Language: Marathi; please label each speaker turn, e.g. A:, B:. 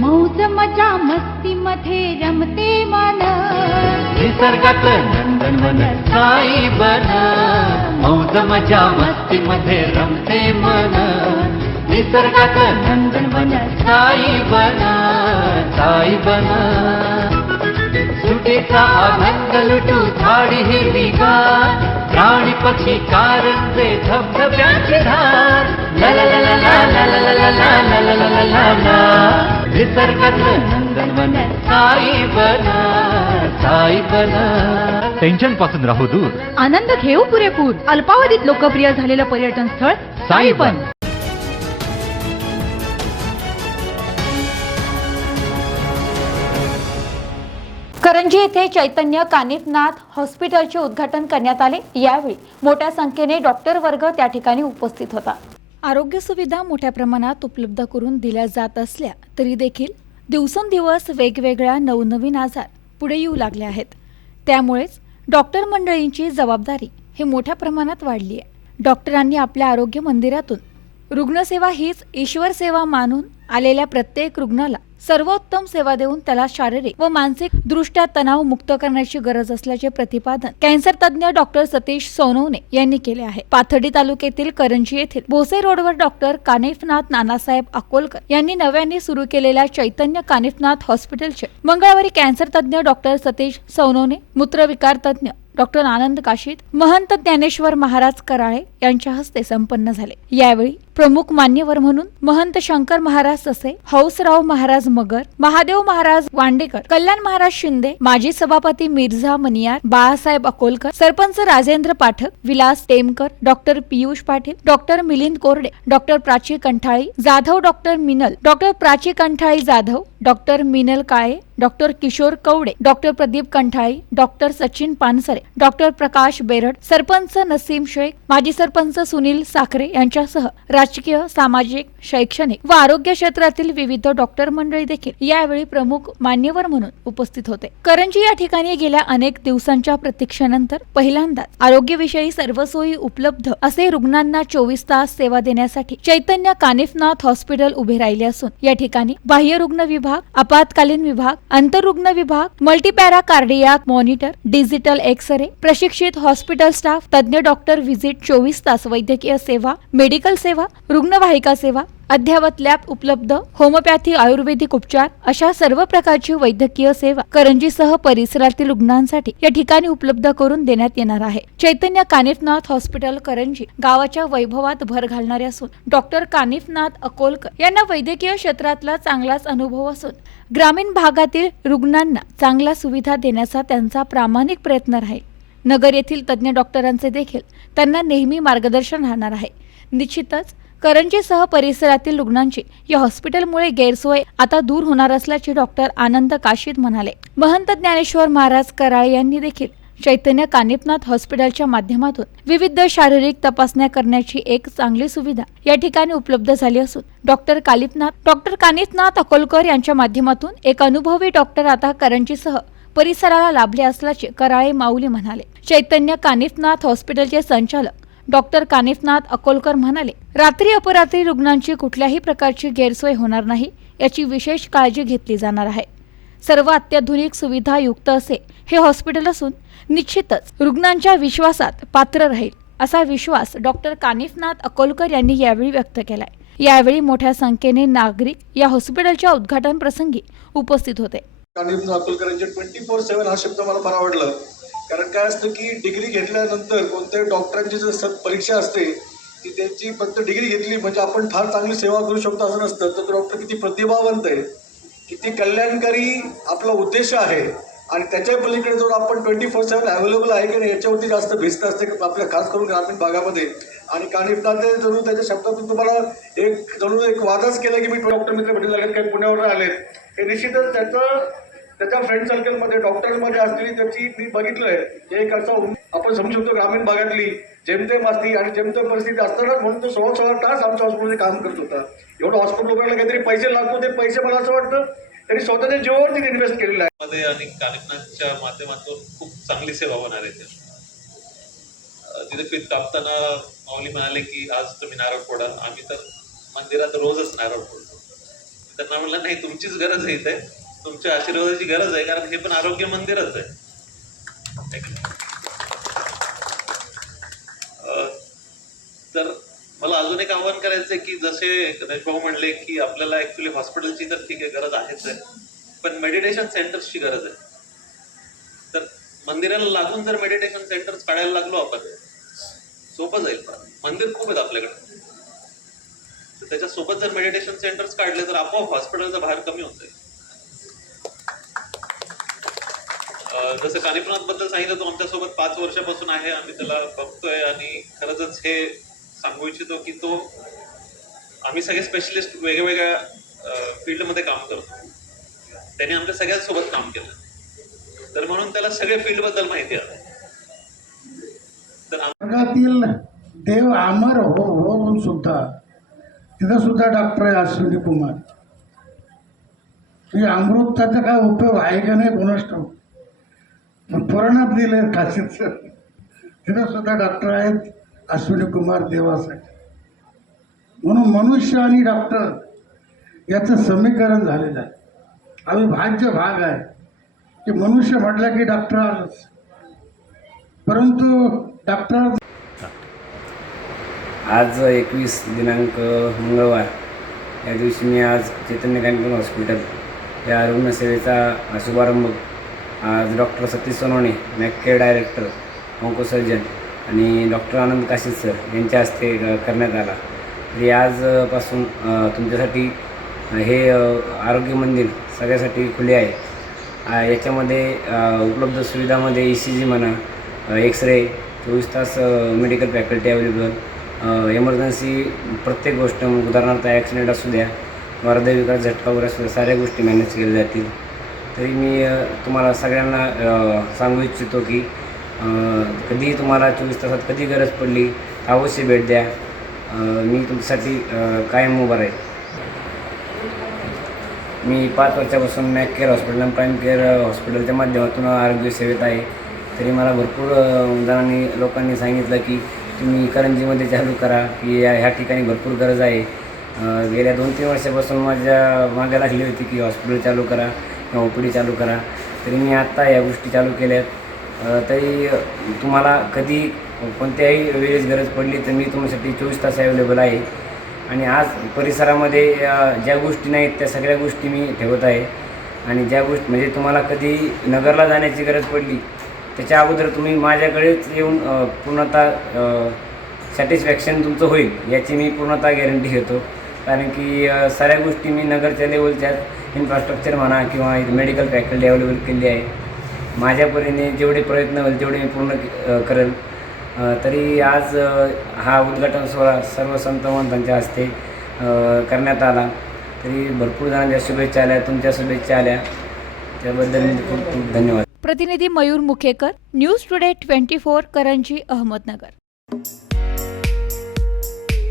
A: मौज मजा मस्ती मध्ये रमते मन
B: निसर्गात नंदनवन साई बन मौज मजा मस्ती मध्ये रमते मन निसर्गात नंदनवन साई बन साई बन सुटीचा आनंद लुटू झाडी हिरवीगार प्राणी पक्षी कारंजे धबधब्याची धार ला ला ला ला ला ला ला ला ला ला ला ला ला ला ला निसर्गात नंदनवन साई बन साई बन. टेन्शनपासून राहू दूर.
A: आनंद घेऊ पुरेपूर. अल्पावधीत लोकप्रिय झालेलं पर्यटन स्थळ
B: साई बन.
C: करंजी येथे चैतन्य कानिफनाथ हॉस्पिटलचे उद्घाटन करण्यात आले. यावेळी मोठ्या संख्येने डॉक्टर वर्ग त्या ठिकाणी उपस्थित होता. आरोग्य सुविधा मोठ्या प्रमाणात उपलब्ध करून दिल्या जात असल्या तरी देखील दिवसेंदिवस वेगवेगळ्या नवनवीन आजार पुढे येऊ लागले आहेत. त्यामुळेच डॉक्टर मंडळींची जबाबदारी हे मोठ्या प्रमाणात वाढली आहे. डॉक्टरांनी आपल्या आरोग्य मंदिरातून रुग्णसेवा हीच ईश्वर सेवा मानून आलेल्या प्रत्येक रुग्णाला सर्वोत्तम सेवा देऊन त्याला शारीरिक व मानसिक दृष्ट्या तणाव मुक्त करण्याची गरज असल्याचे प्रतिपादन कॅन्सर तज्ज्ञ डॉक्टर सतीश सोनवणे यांनी केले आहे. पाथर्डी तालुक्यातील करंजी येथील भोसे रोडवर डॉक्टर कानिफनाथ नानासाहेब अकोलकर यांनी नव्याने सुरू केलेल्या चैतन्य कानिफनाथ हॉस्पिटलचे मंगळवारी कॅन्सर तज्ज्ञ डॉक्टर सतीश सोनवणे मूत्रविकार तज्ज्ञ डॉक्टर आनंद काशीद महंत ज्ञानेश्वर महाराज कराळे यांच्या हस्ते संपन्न झाले. यावेळी प्रमुख मान्यवर म्हणून महंत शंकर महाराज ससे हौसराव महाराज मगर महादेव महाराज वांडेकर कल्याण महाराज शिंदे माजी सभापती Mirza Maniyar Balasaheb Akolkar sarpanch Rajendra Pathak Vilas Temkar doctor Piyush Patil doctor Milind Korde doctor Prachi Kanthali Jadhav doctor Minal doctor Prachi Kanthali Jadhav doctor Minal Kale doctor Kishor Kawade doctor Pradeep Kanthali doctor Sachin Pansare doctor Prakash Berad sarpanch Naseem Shaikh माजी सरपंच सुनील साखरे यांच्यासह राजकीय सामाजिक शैक्षणिक व आरोग्य क्षेत्रातील विविध डॉक्टर मंडळी देखील यावेळी प्रमुख मान्यवर म्हणून उपस्थित होते. करंजी या ठिकाणी गेल्या अनेक दिवसांच्या प्रतीक्षेनंतर पहिल्यांदाच आरोग्यविषयी सर्व सोयी उपलब्ध असे रुग्णांना चोवीस तास सेवा देण्यासाठी चैतन्य कानिफनाथ हॉस्पिटल उभे राहिले असून या ठिकाणी बाह्य रुग्ण विभाग आपत्कालीन विभाग आंतररुग्ण विभाग multipara cardiac monitor digital X ray प्रशिक्षित हॉस्पिटल स्टाफ तज्ञ डॉक्टर व्हिजिट चोवीस तास वैद्यकीय सेवा मेडिकल सेवा रुग्णवाहिका सेवा अद्ययावत लॅब उपलब्ध होमोपॅथी आयुर्वेदिक उपचार अशा सर्व प्रकारची वैद्यकीय सेवा करंजीसह परिसरातील रुग्णांसाठी या ठिकाणी उपलब्ध करून देण्यात येणार आहे. चैतन्य कानिफनाथ हॉस्पिटल करंजी गावाच्या वैभवात भर घालणारे असून डॉक्टर कानिफनाथ अकोलकर यांना वैद्यकीय क्षेत्रातला चांगलाच अनुभव असून ग्रामीण भागातील रुग्णांना चांगल्या सुविधा देण्याचा त्यांचा प्रामाणिक प्रयत्न राहील. नगर येथील तज्ज्ञ डॉक्टरांचे देखील त्यांना नेहमी मार्गदर्शन राहणार आहे. निश्चितच करंजीसह परिसरातील रुग्णांची या हॉस्पिटलमुळे गैरसोय आता दूर होणार असल्याचे डॉक्टर आनंद काशीद म्हणाले. महंत ज्ञानेश्वर महाराज कराळे यांनी देखील चैतन्य कानिपनाथ हॉस्पिटलच्या माध्यमातून विविध शारीरिक तपासण्या करण्याची एक चांगली सुविधा या ठिकाणी उपलब्ध झाली असून डॉक्टर कालिपनाथ डॉक्टर कानिपनाथ अकोलकर यांच्या माध्यमातून एक अनुभवी डॉक्टर आता करंजीसह परिसराला लाभले असल्याचे कराळे माऊली म्हणाले. चैतन्य कानिफनाथ हॉस्पिटलचे संचालक डॉक्टर कानिफनाथ अकोलकर म्हणाले रात्री अपरात्री रुग्णांची कुठल्याही प्रकारची गैरसोय होणार नाही याची विशेष काळजी घेतली जाणार आहे. सर्व अत्याधुनिक सुविधा युक्त असे हे हॉस्पिटल असून निश्चितच रुग्णांच्या विश्वासात पात्र राहील असा विश्वास डॉक्टर कानिफनाथ अकोलकर यांनी यावेळी व्यक्त केलाय. यावेळी मोठ्या संख्येने नागरिक या हॉस्पिटलच्या उद्घाटन प्रसंगी उपस्थित होते.
D: कानिफनाथ अकोलकर यांचे ट्वेंटी फोर सेव्हन हा शब्द मला फार आवडला. कारण काय असतं की डिग्री घेतल्यानंतर कोणत्याही डॉक्टरांची जर परीक्षा असते ती त्यांची फक्त डिग्री घेतली म्हणजे आपण फार चांगली सेवा करू शकतो असं नसतं. तर डॉक्टर किती प्रतिभावंत आहे किती कल्याणकारी आपला उद्देश आहे आणि त्याच्या पलीकडे जाऊन आपण ट्वेंटी फोर सेवन अवेलेबल आहे की नाही याच्यावरती जास्त भिस्त असते आपल्या खास करून ग्रामीण भागामध्ये. आणि कानिफनाथ जणू त्याच्या शब्दातून तुम्हाला एक जणू एक वादच केला की मी डॉक्टर मित्र भेटू लागेल काही पुण्यावर आलेत. हे निश्चितच त्याचं त्याच्या फ्रेंड सर्कलमध्ये डॉक्टरमध्ये असलेली त्याची मी बघितलं आहे एक असं आपण समजू शकतो ग्रामीण भागातली जेमतेम असती आणि जेमतेम परिस्थिती असताना म्हणून तो सोळा सोळा तास आमच्या हॉस्पिटलमध्ये काम करत होता. एवढं हॉस्पिटल लोकांना काहीतरी पैसे लागतो ते पैसे मला असं वाटतं त्यांनी स्वतःच्या जीवावरती इन्व्हेस्ट केलेलं आहे.
E: मध्ये आणि कानिकनाथच्या माध्यमातून खूप चांगली सेवा होणार आहे इथे. तिथे पीत कापताना माऊली म्हणाले की आज तुम्ही नारळ फोडा. आम्ही तर मंदिरात रोजच नारळ फोडतो. त्यांना म्हणलं नाही तुमचीच गरज आहे इथे. तुमच्या आशीर्वादाची गरज आहे कारण हे पण आरोग्य मंदिरच आहे. तर मला अजून एक आव्हान करायचं आहे की जसे गणेश भाऊ म्हणले की आपल्याला ऍक्च्युली हॉस्पिटलची तर ठीक आहे गरज आहेच आहे पण मेडिटेशन सेंटर्सची गरज आहे. तर मंदिराला लागून जर मेडिटेशन सेंटर्स काढायला लागलो आपण सोपं जाईल मंदिर खूप आहेत आपल्याकडे. त्याच्यासोबत जर मेडिटेशन सेंटर्स काढले तर आपोआप हॉस्पिटलचा भार कमी होत जाईल जसं कार्यक्रमाबद्दल बद्दल सांगितलं तो आमच्यासोबत पाच वर्षापासून आहे. आम्ही त्याला बघतोय आणि खरंच हे सांगू इच्छितो की तो आम्ही सगळे स्पेशलिस्ट वेगवेगळ्या फील्डमध्ये काम करतो. त्याने आमच्या सगळ्यांसोबत काम केलं. तर म्हणून त्याला सगळे फील्डबद्दल माहिती आहे. तर
F: जगातील देव अमर हो होऊन सुद्धा तिथं सुद्धा डॉक्टर आहे अश्विनी कुमार म्हणजे अमृताचा काय उपयोग आहे का नाही कोणाच ठाऊक? पण पुराणात दिलं काशीत सर तिथं सुद्धा डॉक्टर आहेत अश्विनी कुमार देवासाठी. म्हणून मनुष्य आणि डॉक्टर याचं समीकरण झालेलं आहे. अविभाज्य भाग आहे. की मनुष्य म्हटलं की डॉक्टर आलंच. परंतु डॉक्टर
G: आज एकवीस दिनांक मंगळवार. या दिवशी मी आज चैतन्य कॅन्टीन हॉस्पिटल या रुग्णसेवेचा शुभारंभ आज doctor Satish Sonawane McCare director oncosurgeon आणि डॉक्टर आनंद काशीद सर यांच्या हस्ते करण्यात आला. तरी आजपासून तुमच्यासाठी हे आरोग्य मंदिर सगळ्यासाठी खुले आहे. याच्यामध्ये उपलब्ध सुविधामध्ये ई सी जी म्हणा एक्सरे चोवीस तास मेडिकल फॅकल्टी अवेलेबल एमर्जन्सी प्रत्येक गोष्ट मग उदाहरणार्थ ॲक्सिडेंट असू द्या हृदयविकार झटका वगैरे असू द्या साऱ्या गोष्टी मॅनेज केल्या जातील. तरी मी तुम्हाला सगळ्यांना सांगू इच्छितो की कधीही तुम्हाला चोवीस तासात कधी गरज पडली अवश्य भेट द्या. मी तुमच्यासाठी कायम उभा राहील. मी पाच वर्षापासून मॅक केअर हॉस्पिटल आणि प्राईम केअर हॉस्पिटलच्या माध्यमातून आरोग्य सेवेत आहे. तरी मला भरपूर जणांनी लोकांनी सांगितलं की तुम्ही करंजीमध्ये चालू करा की या ह्या ठिकाणी भरपूर गरज आहे. गेल्या दोन तीन वर्षापासून माझ्या मागे लागली होती की हॉस्पिटल चालू करा. किंवा ओ पी डी चालू करा. तरी मी आत्ता या गोष्टी चालू केल्या आहेत तरी तुम्हाला कधी कोणत्याही वेळेस गरज पडली तर मी तुमच्यासाठी चोवीस तास अवेलेबल आहे. आणि आज परिसरामध्ये ज्या गोष्टी नाहीत त्या सगळ्या गोष्टी मी ठेवत आहे. आणि ज्या गोष्टी म्हणजे तुम्हाला कधी नगरला जाण्याची गरज पडली त्याच्या अगोदर तुम्ही माझ्याकडेच येऊन पूर्णतः सॅटिस्फॅक्शन तुमचं होईल याची मी पूर्णतः गॅरंटी घेतो. कारण की साऱ्या गोष्टी मी नगरच्या लेवलच्या इन्फ्रास्ट्रक्चर म्हणा किंवा मेडिकल फॅकल्टी अवेलेबल केली आहे. माझ्या परीने जेवढे प्रयत्न होईल तेवढे मी पूर्ण करेल. तरी आज हा उद्घाटन सोहळा सर्व संत महंतांच्या हस्ते करण्यात आला. तरी भरपूर जणांच्या शुभेच्छा आल्या तुमच्या शुभेच्छा आल्या. त्याबद्दल मी खूप खूप धन्यवाद.
C: प्रतिनिधी Mayur Mukhekar news today twenty four Karanji Ahmednagar.